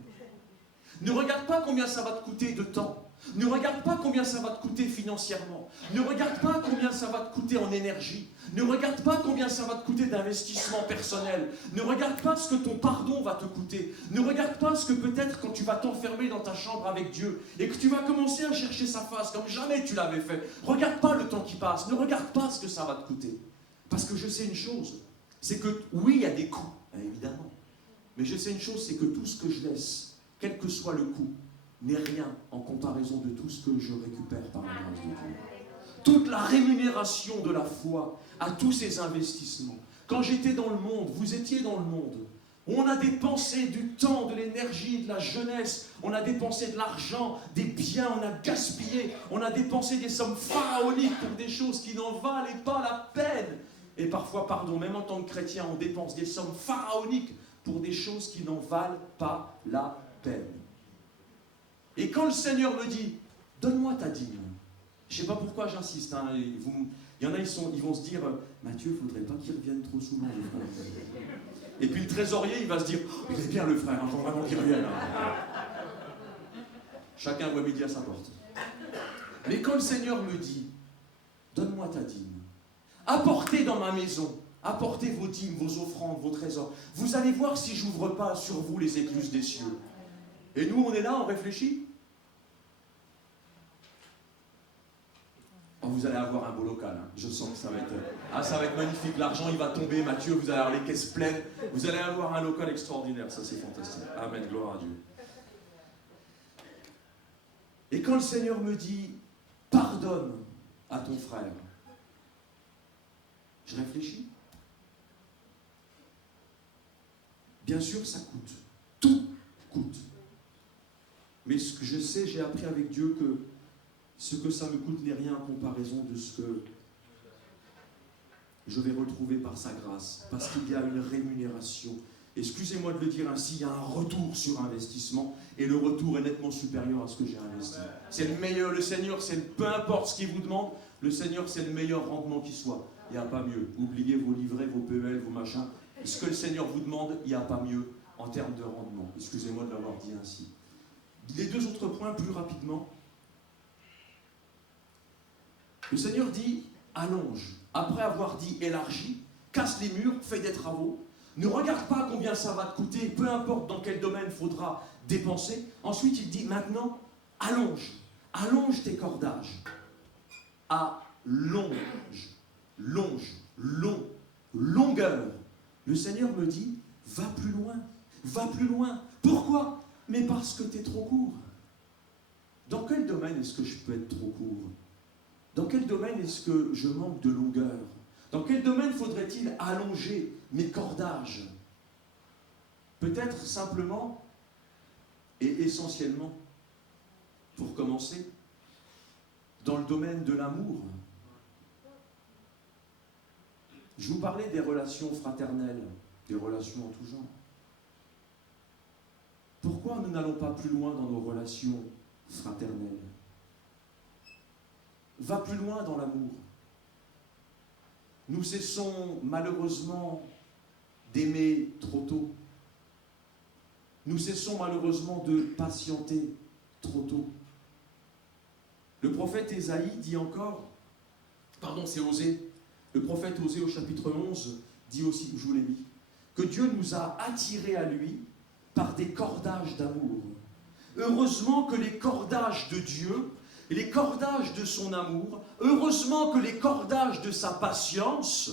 Ne regarde pas combien ça va te coûter de temps. Ne regarde pas combien ça va te coûter financièrement. Ne regarde pas combien ça va te coûter en énergie. Ne regarde pas combien ça va te coûter d'investissement personnel. Ne regarde pas ce que ton pardon va te coûter. Ne regarde pas ce que peut-être quand tu vas t'enfermer dans ta chambre avec Dieu et que tu vas commencer à chercher sa face comme jamais tu l'avais fait. Regarde pas le temps qui passe. Ne regarde pas ce que ça va te coûter. Parce que je sais une chose, c'est que oui, il y a des coûts, évidemment. Mais je sais une chose, c'est que tout ce que je laisse, quel que soit le coût, n'est rien en comparaison de tout ce que je récupère par la grâce de Dieu. Toute la rémunération de la foi à tous ces investissements. Quand j'étais dans le monde, vous étiez dans le monde, on a dépensé du temps, de l'énergie, de la jeunesse, on a dépensé de l'argent, des biens, on a gaspillé, on a dépensé des sommes pharaoniques pour des choses qui n'en valaient pas la peine. Et parfois, pardon, même en tant que chrétien, on dépense des sommes pharaoniques pour des choses qui n'en valent pas la peine. Et quand le Seigneur me dit, donne-moi ta dîme, je ne sais pas pourquoi j'insiste, hein, il y en a, ils vont se dire, Mathieu, il ne faudrait pas qu'il revienne trop souvent, le frère. Et puis le trésorier, il va se dire, oh, il est bien le frère, il faut vraiment qu'il revienne. Chacun voit midi à sa porte. Mais quand le Seigneur me dit, donne-moi ta dîme, apportez dans ma maison, apportez vos dîmes, vos offrandes, vos trésors, vous allez voir si je n'ouvre pas sur vous les écluses des cieux. Et nous, on est là, on réfléchit. Oh, vous allez avoir un beau local, hein. Je sens que ça va être magnifique. L'argent, il va tomber, Mathieu, vous allez avoir les caisses pleines. Vous allez avoir un local extraordinaire, ça c'est fantastique. Amen, gloire à Dieu. Et quand le Seigneur me dit, pardonne à ton frère, je réfléchis. Bien sûr, ça coûte. Tout coûte. Mais ce que je sais, j'ai appris avec Dieu que ce que ça me coûte n'est rien en comparaison de ce que je vais retrouver par sa grâce. Parce qu'il y a une rémunération. Excusez-moi de le dire ainsi, il y a un retour sur investissement et le retour est nettement supérieur à ce que j'ai investi. C'est le meilleur, le Seigneur, peu importe ce qu'il vous demande, le Seigneur, c'est le meilleur rendement qui soit. Il n'y a pas mieux. Oubliez vos livrets, vos PEL, vos machins. Ce que le Seigneur vous demande, il n'y a pas mieux en termes de rendement. Excusez-moi de l'avoir dit ainsi. Les deux autres points, plus rapidement. Le Seigneur dit, allonge. Après avoir dit élargis, casse les murs, fais des travaux. Ne regarde pas combien ça va te coûter, peu importe dans quel domaine il faudra dépenser. Ensuite, il dit maintenant, allonge. Allonge tes cordages. Allonge. Longe. Long. longueur. Le Seigneur me dit, va plus loin, va plus loin. Pourquoi? Mais parce que tu es trop court. Dans quel domaine est-ce que je peux être trop court? Dans quel domaine est-ce que je manque de longueur? Dans quel domaine faudrait-il allonger mes cordages? Peut-être simplement et essentiellement, pour commencer, dans le domaine de l'amour. Je vous parlais des relations fraternelles, des relations en tout genre. Pourquoi nous n'allons pas plus loin dans nos relations fraternelles? Va plus loin dans l'amour. Nous cessons malheureusement d'aimer trop tôt. Nous cessons malheureusement de patienter trop tôt. Le prophète Ésaïe dit encore, pardon, c'est Osée, le prophète Osée au chapitre 11 dit aussi, je vous l'ai dit, que Dieu nous a attirés à lui par des cordages d'amour. Heureusement que les cordages de Dieu, les cordages de son amour, heureusement que les cordages de sa patience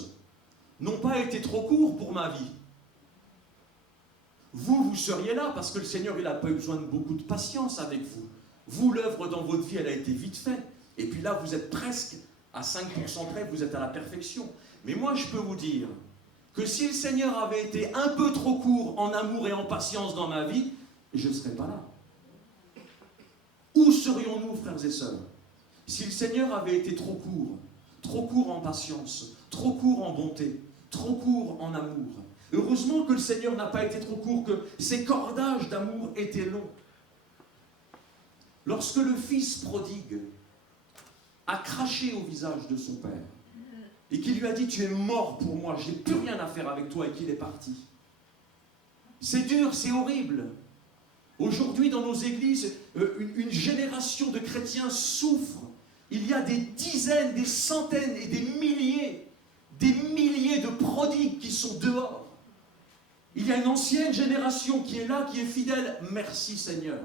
n'ont pas été trop courts pour ma vie. Vous seriez là parce que le Seigneur, il n'a pas eu besoin de beaucoup de patience avec vous. Vous, l'œuvre dans votre vie, elle a été vite faite. Et puis là, vous êtes presque à 5% près, vous êtes à la perfection. Mais moi, je peux vous dire que si le Seigneur avait été un peu trop court en amour et en patience dans ma vie, je ne serais pas là. Où serions-nous, frères et sœurs, si le Seigneur avait été trop court en patience, trop court en bonté, trop court en amour? Heureusement que le Seigneur n'a pas été trop court, que ses cordages d'amour étaient longs. Lorsque le fils prodigue a craché au visage de son père et qu'il lui a dit « Tu es mort pour moi, j'ai plus rien à faire avec toi » et qu'il est parti. C'est dur, c'est horrible. Aujourd'hui, dans nos églises, une génération de chrétiens souffre. Il y a des dizaines, des centaines et des milliers de prodigues qui sont dehors. Il y a une ancienne génération qui est là, qui est fidèle. Merci Seigneur.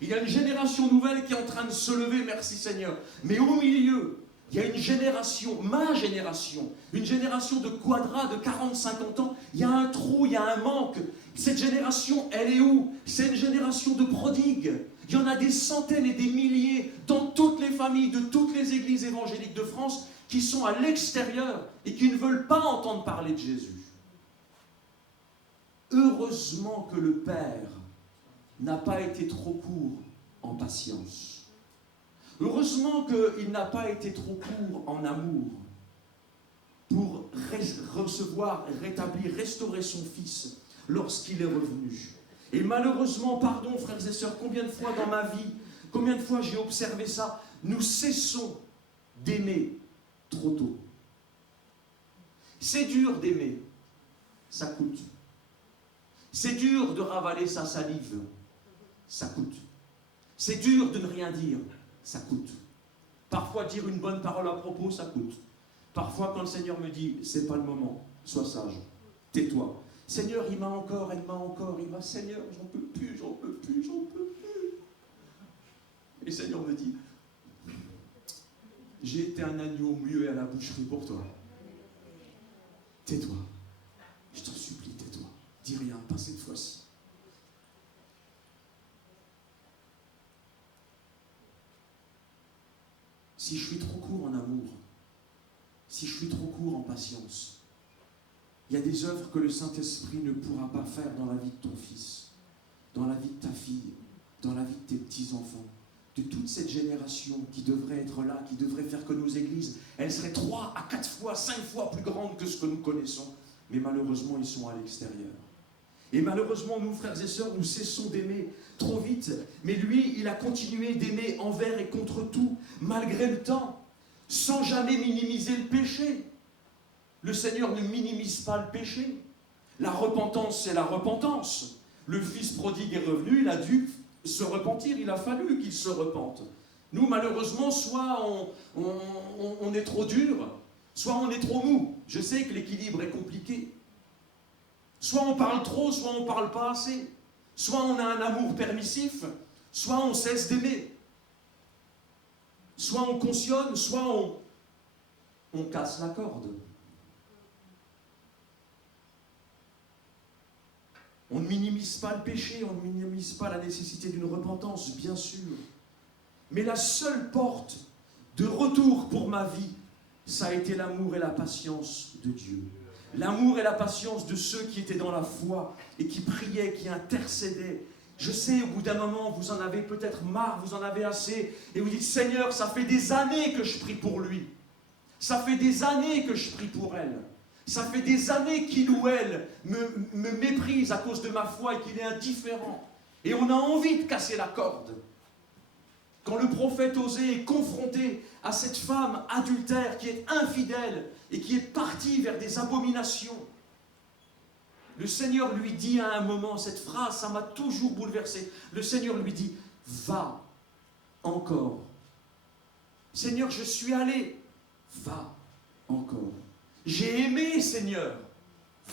Il y a une génération nouvelle qui est en train de se lever. Merci Seigneur. Mais au milieu, il y a une génération, ma génération, une génération de quadras de 40-50 ans. Il y a un trou, il y a un manque. Cette génération, elle est où? C'est une génération de prodigues. Il y en a des centaines et des milliers dans toutes les familles de toutes les églises évangéliques de France qui sont à l'extérieur et qui ne veulent pas entendre parler de Jésus. Heureusement que le Père n'a pas été trop court en patience. Heureusement qu'il n'a pas été trop court en amour pour recevoir, rétablir, restaurer son Fils lorsqu'il est revenu. Et malheureusement, pardon frères et sœurs, combien de fois dans ma vie, combien de fois j'ai observé ça, nous cessons d'aimer trop tôt. C'est dur d'aimer, ça coûte. C'est dur de ravaler sa salive, ça coûte. C'est dur de ne rien dire, ça coûte. Parfois dire une bonne parole à propos, ça coûte. Parfois quand le Seigneur me dit, c'est pas le moment, sois sage, tais-toi. Seigneur, il m'a encore, Seigneur, j'en peux plus. Et le Seigneur me dit, j'ai été un agneau muet à la boucherie pour toi. Tais-toi. Je t'en supplie, tais-toi. Dis rien, pas cette fois-ci. Si je suis trop court en amour, si je suis trop court en patience, il y a des œuvres que le Saint-Esprit ne pourra pas faire dans la vie de ton fils, dans la vie de ta fille, dans la vie de tes petits-enfants, de toute cette génération qui devrait être là, qui devrait faire que nos églises, elles seraient 3 à 4 fois, 5 fois plus grandes que ce que nous connaissons. Mais malheureusement, ils sont à l'extérieur. Et malheureusement, nous, frères et sœurs, nous cessons d'aimer trop vite. Mais lui, il a continué d'aimer envers et contre tout, malgré le temps, sans jamais minimiser le péché. Le Seigneur ne minimise pas le péché. La repentance, c'est la repentance. Le fils prodigue est revenu, il a dû se repentir, il a fallu qu'il se repente. Nous, malheureusement, soit on est trop dur, soit on est trop mou. Je sais que l'équilibre est compliqué. Soit on parle trop, soit on ne parle pas assez. Soit on a un amour permissif, soit on cesse d'aimer. Soit on cautionne, soit on casse la corde. On ne minimise pas le péché, on ne minimise pas la nécessité d'une repentance, bien sûr. Mais la seule porte de retour pour ma vie, ça a été l'amour et la patience de Dieu. L'amour et la patience de ceux qui étaient dans la foi et qui priaient, qui intercédaient. Je sais, au bout d'un moment, vous en avez peut-être marre, vous en avez assez, et vous dites, Seigneur, ça fait des années que je prie pour lui. Ça fait des années que je prie pour elle. Ça fait des années qu'il ou elle me méprise à cause de ma foi et qu'il est indifférent. Et on a envie de casser la corde. Quand le prophète Osée est confronté à cette femme adultère qui est infidèle et qui est partie vers des abominations, le Seigneur lui dit à un moment, cette phrase, ça m'a toujours bouleversé. Le Seigneur lui dit, va encore. Seigneur, je suis allé. Va encore. J'ai aimé, Seigneur.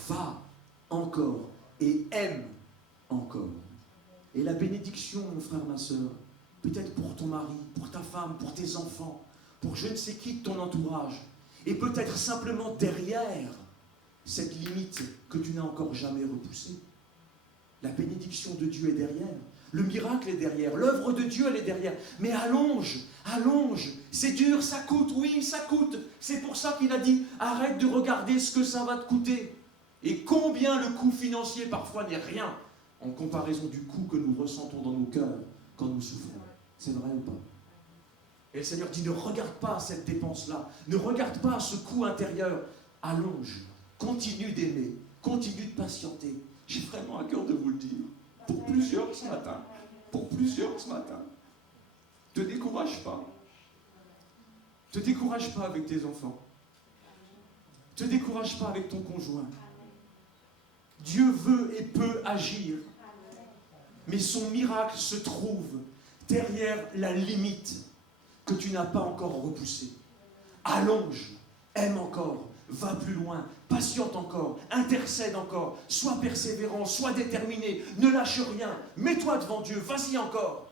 Va encore et aime encore. Et la bénédiction, mon frère, ma soeur, peut-être pour ton mari, pour ta femme, pour tes enfants, pour je ne sais qui de ton entourage, et peut-être simplement derrière cette limite que tu n'as encore jamais repoussée. La bénédiction de Dieu est derrière. Le miracle est derrière. L'œuvre de Dieu, elle est derrière. Mais allonge, allonge. C'est dur, ça coûte. Oui, ça coûte. C'est pour ça qu'il a dit, arrête de regarder ce que ça va te coûter. Et combien le coût financier parfois n'est rien en comparaison du coût que nous ressentons dans nos cœurs quand nous souffrons. C'est vrai ou pas? Et le Seigneur dit, ne regarde pas cette dépense-là. Ne regarde pas ce coût intérieur. Allonge. Continue d'aimer. Continue de patienter. J'ai vraiment à cœur de vous le dire. Pour plusieurs ce matin. Pour plusieurs ce matin. Ne te décourage pas. Ne te décourage pas avec tes enfants. Ne te décourage pas avec ton conjoint. Dieu veut et peut agir. Mais son miracle se trouve derrière la limite que tu n'as pas encore repoussée. Allonge, aime encore, va plus loin, patiente encore, intercède encore, sois persévérant, sois déterminé, ne lâche rien, mets-toi devant Dieu, vas-y encore.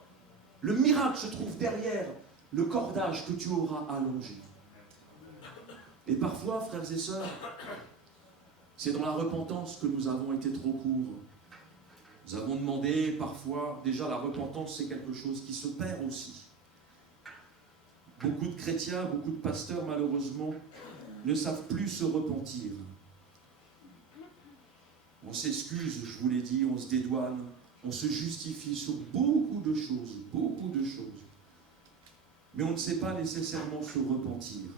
Le miracle se trouve derrière le cordage que tu auras allongé. Et parfois, frères et sœurs, c'est dans la repentance que nous avons été trop courts. Nous avons demandé parfois, déjà la repentance c'est quelque chose qui se perd aussi. Beaucoup de chrétiens, beaucoup de pasteurs malheureusement ne savent plus se repentir. On s'excuse, je vous l'ai dit, on se dédouane, on se justifie sur beaucoup de choses, mais on ne sait pas nécessairement se repentir.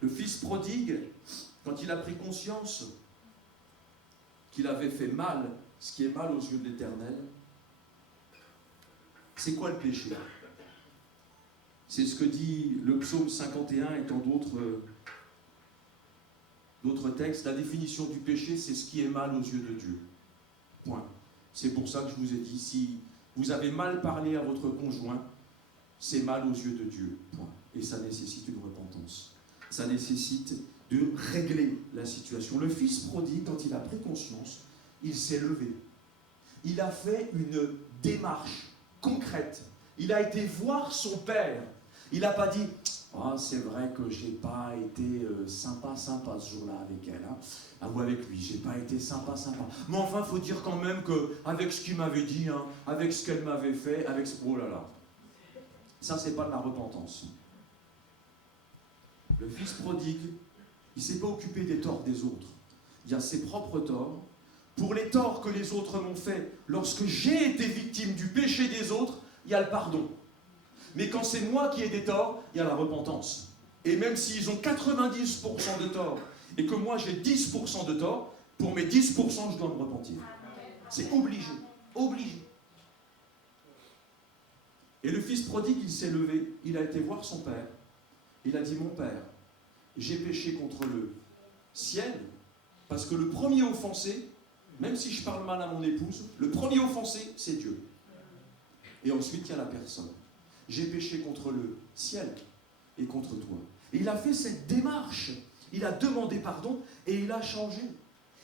Le fils prodigue, quand il a pris conscience qu'il avait fait mal, ce qui est mal aux yeux de l'Éternel, c'est quoi le péché? C'est ce que dit le psaume 51 et tant d'autres textes. La définition du péché, c'est ce qui est mal aux yeux de Dieu. Point. C'est pour ça que je vous ai dit, si vous avez mal parlé à votre conjoint, c'est mal aux yeux de Dieu. Point. Et ça nécessite une repentance. Ça nécessite de régler la situation. Le fils prodigue, quand il a pris conscience, il s'est levé. Il a fait une démarche concrète. Il a été voir son père. Il n'a pas dit « Ah, c'est vrai que j'ai pas été sympa ce jour-là avec elle. Hein. Ah, ou avec lui, j'ai pas été sympa. Mais enfin, il faut dire quand même qu'avec ce qu'il m'avait dit, hein, avec ce qu'elle m'avait fait, avec ce... Oh là là. Ça, c'est pas de la repentance. Le fils prodigue, il ne s'est pas occupé des torts des autres. Il y a ses propres torts. Pour les torts que les autres m'ont fait, lorsque j'ai été victime du péché des autres, il y a le pardon. Mais quand c'est moi qui ai des torts, il y a la repentance. Et même s'ils ont 90% de torts, et que moi j'ai 10% de torts, pour mes 10%, je dois me repentir. C'est obligé. Obligé. Et le fils prodigue, il s'est levé, il a été voir son père. Il a dit, mon père, j'ai péché contre le ciel, parce que le premier offensé, même si je parle mal à mon épouse, le premier offensé, c'est Dieu. Et ensuite, il y a la personne. J'ai péché contre le ciel et contre toi. Et il a fait cette démarche. Il a demandé pardon et il a changé.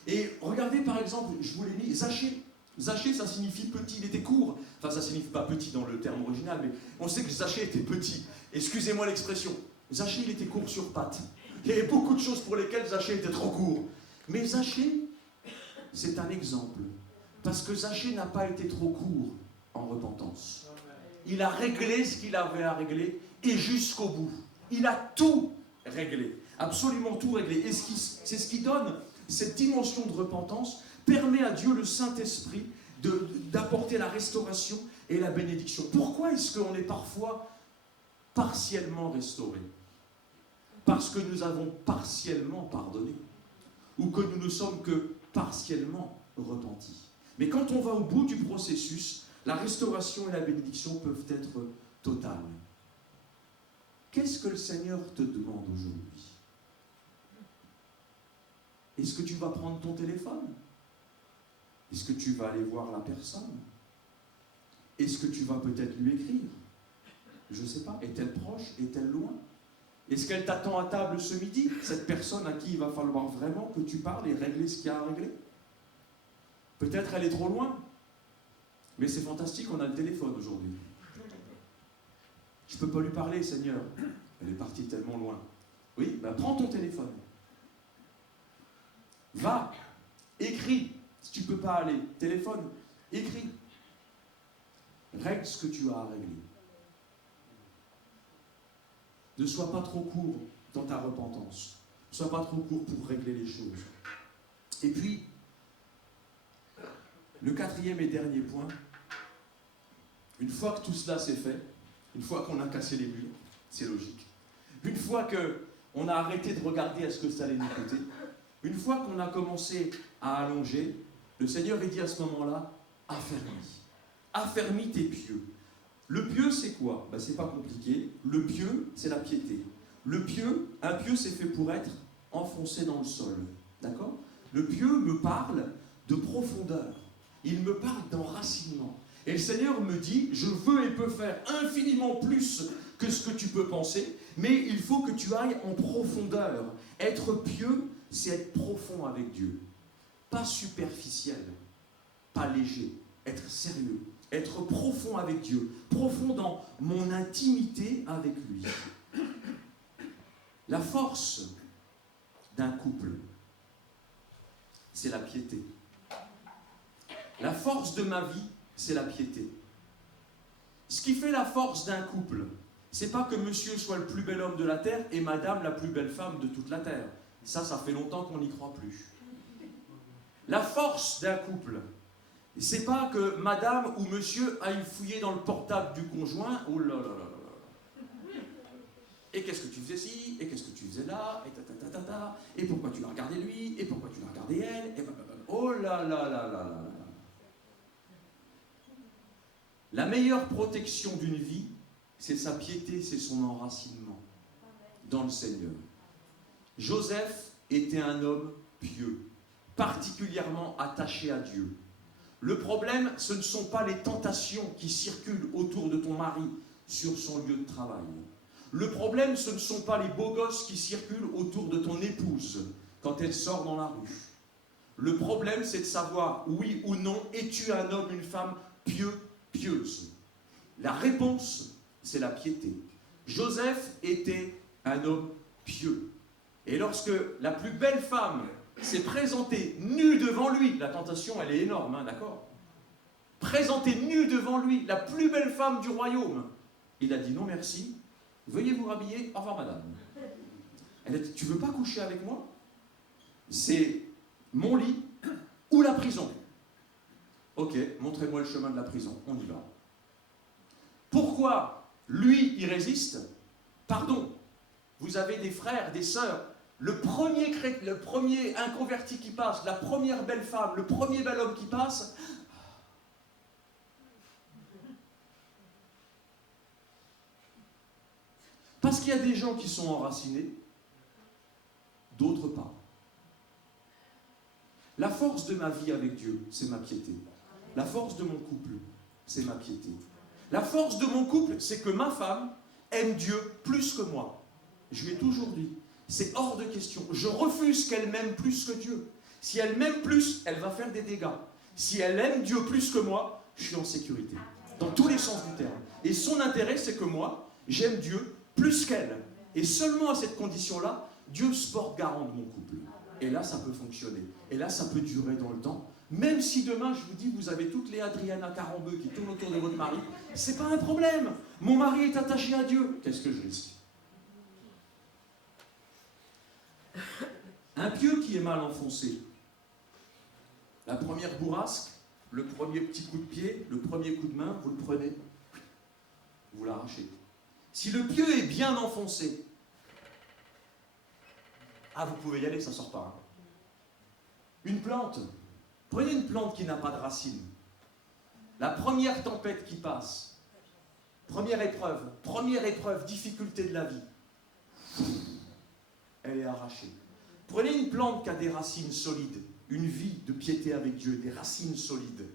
Et regardez par exemple, je vous l'ai mis, Zachée. Zachée, ça signifie petit, il était court. Enfin, ça signifie pas petit dans le terme original, mais on sait que Zachée était petit. Excusez-moi l'expression. Zachée, il était court sur pattes. Il y avait beaucoup de choses pour lesquelles Zachée était trop court. Mais Zachée, c'est un exemple. Parce que Zachée n'a pas été trop court en repentance. Il a réglé ce qu'il avait à régler et jusqu'au bout. Il a tout réglé, absolument tout réglé. Et c'est ce qui donne cette dimension de repentance, permet à Dieu, le Saint-Esprit, d'apporter la restauration et la bénédiction. Pourquoi est-ce qu'on est parfois partiellement restauré? Parce que nous avons partiellement pardonné, ou que nous ne sommes que partiellement repentis. Mais quand on va au bout du processus, la restauration et la bénédiction peuvent être totales. Qu'est-ce que le Seigneur te demande aujourd'hui? Est-ce que tu vas prendre ton téléphone? Est-ce que tu vas aller voir la personne? Est-ce que tu vas peut-être lui écrire? Je ne sais pas. Est-elle proche? Est-elle loin? Est-ce qu'elle t'attend à table ce midi? Cette personne à qui il va falloir vraiment que tu parles et régler ce qu'il y a à régler? Peut-être elle est trop loin. Mais c'est fantastique, on a le téléphone aujourd'hui. Je ne peux pas lui parler, Seigneur. Elle est partie tellement loin. Oui, ben prends ton téléphone. Va, écris. Si tu ne peux pas aller, téléphone, écris. Règle ce que tu as à régler. Ne sois pas trop court dans ta repentance. Ne sois pas trop court pour régler les choses. Et puis, le quatrième et dernier point, une fois que tout cela s'est fait, une fois qu'on a cassé les murs, c'est logique, une fois qu'on a arrêté de regarder à ce que ça allait nous coûter, une fois qu'on a commencé à allonger, le Seigneur dit à ce moment-là, affermis tes pieux. Le pieu, c'est quoi? Ben, c'est pas compliqué. Le pieu, c'est la piété. Le pieu, un pieu, c'est fait pour être enfoncé dans le sol. D'accord? Le pieu me parle de profondeur. Il me parle d'enracinement. Et le Seigneur me dit, je veux et peux faire infiniment plus que ce que tu peux penser, mais il faut que tu ailles en profondeur. Être pieux, c'est être profond avec Dieu. Pas superficiel, pas léger, être sérieux. Être profond avec Dieu, profond dans mon intimité avec lui. La force d'un couple, c'est la piété. La force de ma vie, c'est la piété. Ce qui fait la force d'un couple, c'est pas que monsieur soit le plus bel homme de la terre et madame la plus belle femme de toute la terre. Ça fait longtemps qu'on n'y croit plus. La force d'un couple, c'est pas que madame ou monsieur aille fouiller dans le portable du conjoint, oh là là là là là. Et qu'est-ce que tu faisais ci, et qu'est-ce que tu faisais là, et ta, et pourquoi tu l'as regardé lui, et pourquoi tu l'as regardé elle, et oh là là là là là là. La meilleure protection d'une vie, c'est sa piété, c'est son enracinement dans le Seigneur. Joseph était un homme pieux, particulièrement attaché à Dieu. Le problème, ce ne sont pas les tentations qui circulent autour de ton mari sur son lieu de travail. Le problème, ce ne sont pas les beaux gosses qui circulent autour de ton épouse quand elle sort dans la rue. Le problème, c'est de savoir, oui ou non, es-tu un homme, une femme pieux, pieuse? La réponse, c'est la piété. Joseph était un homme pieux. Et lorsque la plus belle femme s'est présentée nue devant lui, la tentation, elle est énorme, hein, d'accord? Présentée nue devant lui, la plus belle femme du royaume. Il a dit non merci, veuillez vous rhabiller, au revoir madame. Elle a dit, tu veux pas coucher avec moi? C'est mon lit ou la prison. Ok, montrez-moi le chemin de la prison, on y va. Pourquoi lui, il résiste? Pardon, vous avez des frères, des sœurs. Le premier inconverti qui passe, la première belle femme, le premier bel homme qui passe, parce qu'il y a des gens qui sont enracinés, d'autres pas. La force de ma vie avec Dieu, c'est ma piété. La force de mon couple, c'est ma piété. La force de mon couple, c'est que ma femme aime Dieu plus que moi. Je lui ai toujours dit, c'est hors de question. Je refuse qu'elle m'aime plus que Dieu. Si elle m'aime plus, elle va faire des dégâts. Si elle aime Dieu plus que moi, je suis en sécurité. Dans tous les sens du terme. Et son intérêt, c'est que moi, j'aime Dieu plus qu'elle. Et seulement à cette condition-là, Dieu se porte garant de mon couple. Et là, ça peut fonctionner. Et là, ça peut durer dans le temps. Même si demain, je vous dis, vous avez toutes les Adriana Carambeu qui tournent autour de votre mari, c'est pas un problème. Mon mari est attaché à Dieu. Qu'est-ce que je risque? Un pieu qui est mal enfoncé. La première bourrasque, le premier petit coup de pied, le premier coup de main, vous le prenez, vous l'arrachez. Si le pieu est bien enfoncé, vous pouvez y aller, ça ne sort pas. Une plante, prenez une plante qui n'a pas de racines. La première tempête qui passe, première épreuve, difficulté de la vie, elle est arrachée. Prenez une plante qui a des racines solides, une vie de piété avec Dieu, des racines solides.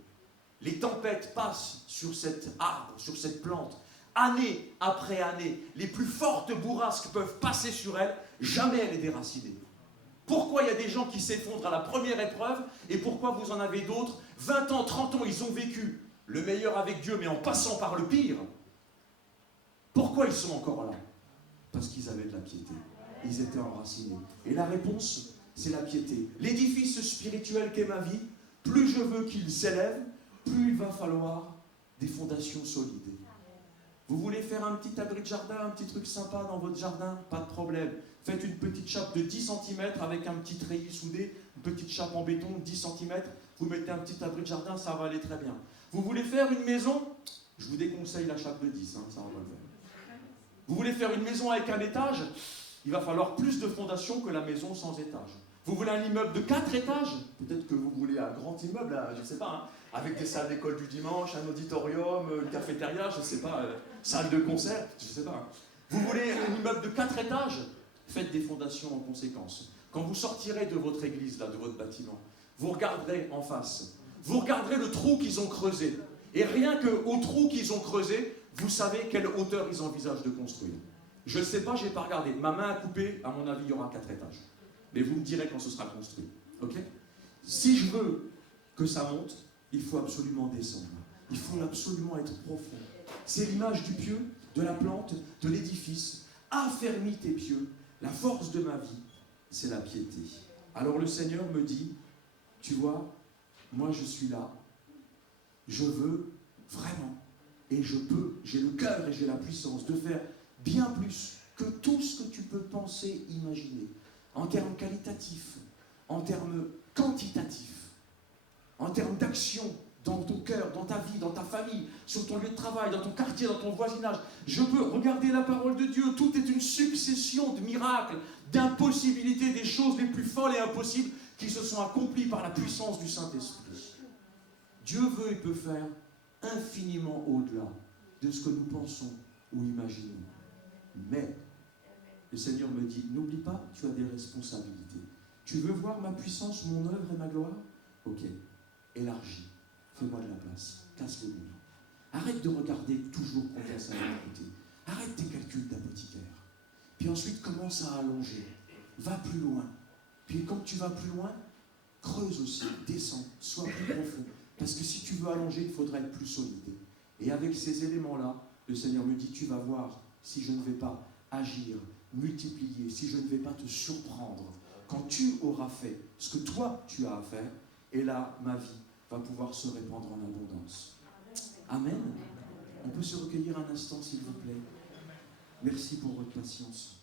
Les tempêtes passent sur cet arbre, sur cette plante, année après année. Les plus fortes bourrasques peuvent passer sur elle, jamais elle est déracinée. Pourquoi il y a des gens qui s'effondrent à la première épreuve et pourquoi vous en avez d'autres, 20 ans, 30 ans, ils ont vécu le meilleur avec Dieu, mais en passant par le pire. Pourquoi ils sont encore là? Parce qu'ils avaient de la piété. Ils étaient enracinés. Et la réponse, c'est la piété. L'édifice spirituel qu'est ma vie, plus je veux qu'il s'élève, plus il va falloir des fondations solides. Vous voulez faire un petit abri de jardin, un petit truc sympa dans votre jardin? Pas de problème. Faites une petite chape de 10 cm avec un petit treillis soudé, une petite chape en béton de 10 cm. Vous mettez un petit abri de jardin, ça va aller très bien. Vous voulez faire une maison? Je vous déconseille la chape de 10, ça va pas le faire. Vous voulez faire une maison avec un étage? Il va falloir plus de fondations que la maison sans étage. Vous voulez un immeuble de 4 étages? Peut-être que vous voulez un grand immeuble, je ne sais pas, avec des salles d'école du dimanche, un auditorium, une cafétéria, je ne sais pas, salle de concert, je ne sais pas. Vous voulez un immeuble de 4 étages? Faites des fondations en conséquence. Quand vous sortirez de votre église, là, de votre bâtiment, vous regarderez en face. Vous regarderez le trou qu'ils ont creusé. Et rien qu'au trou qu'ils ont creusé, vous savez quelle hauteur ils envisagent de construire. Je ne sais pas, je n'ai pas regardé. Ma main a coupé, à mon avis, il y aura 4 étages. Mais vous me direz quand ce sera construit. Ok? Si je veux que ça monte, il faut absolument descendre. Il faut absolument être profond. C'est l'image du pieu, de la plante, de l'édifice. Affermis tes pieux. La force de ma vie, c'est la piété. Alors le Seigneur me dit, tu vois, moi je suis là. Je veux vraiment, et je peux, j'ai le cœur et j'ai la puissance de faire bien plus que tout ce que tu peux penser, imaginer. En termes qualitatifs, en termes quantitatifs, en termes d'action dans ton cœur, dans ta vie, dans ta famille, sur ton lieu de travail, dans ton quartier, dans ton voisinage. Je peux regarder la parole de Dieu. Tout est une succession de miracles, d'impossibilités, des choses les plus folles et impossibles qui se sont accomplies par la puissance du Saint-Esprit. Dieu veut et peut faire infiniment au-delà de ce que nous pensons ou imaginons. Mais le Seigneur me dit, n'oublie pas, tu as des responsabilités. Tu veux voir ma puissance, mon œuvre et ma gloire? Ok, élargis, fais-moi de la place, casse les murs. Arrête de regarder toujours combien ça va coûter. Arrête tes calculs d'apothicaire. Puis ensuite, commence à allonger. Va plus loin. Puis quand tu vas plus loin, creuse aussi, descends, sois plus profond. Parce que si tu veux allonger, il faudra être plus solide. Et avec ces éléments-là, le Seigneur me dit, tu vas voir si je ne vais pas agir, multiplier, si je ne vais pas te surprendre. Quand tu auras fait ce que toi, tu as à faire, et là, ma vie va pouvoir se répandre en abondance. Amen. On peut se recueillir un instant, s'il vous plaît. Merci pour votre patience.